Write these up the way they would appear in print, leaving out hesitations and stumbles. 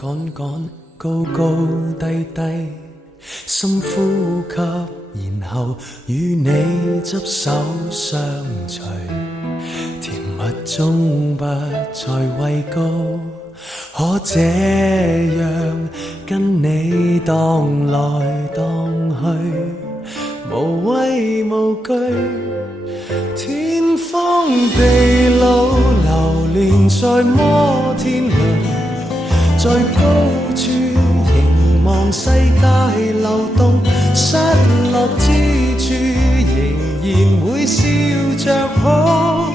趕趕，高高低低，深呼吸，然後與你執手相隨，甜蜜中不再畏高，可這樣跟你蕩來蕩去，無畏無懼，天荒地老流連在摩天輪，在高處凝望世界流動，失落之處仍然會笑着哭，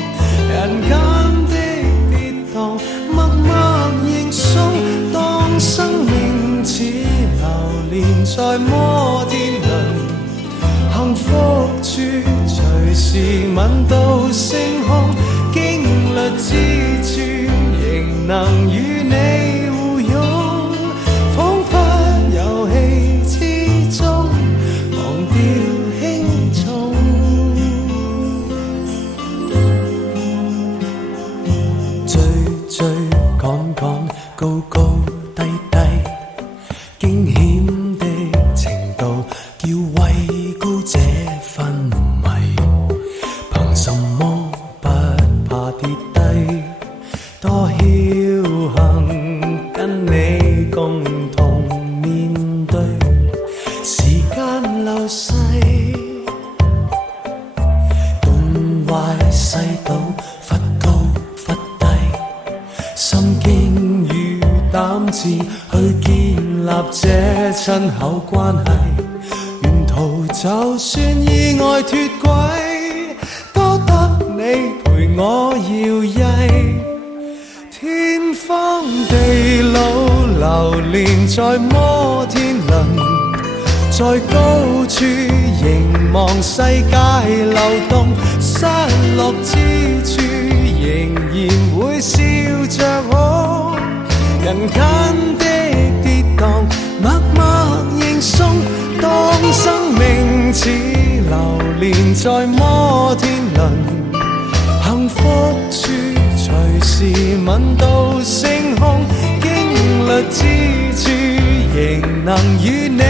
人間的跌宕默默認數，當生命似流連在摩天輪，幸福處隨時吻到星空，經歷之處仍能與你互擁，彷彿遊戲之中忘掉輕重，追追趕趕，高高低低，驚險的程度叫畏高這昏迷，憑什麼不怕跌低？多僥倖跟你共同面對，時間流逝，東歪西倒，忽高忽低，心經與膽志去建立這親厚關係，沿途就算意外脫軌，多得你陪我搖曳，天荒地老流連在摩天輪，在高處凝望世界流動，失落之處仍然會笑着哭，人間的跌宕默默認送，當生命似流連在摩天輪，幸福處隨時吻到星空，經歷之處仍能與你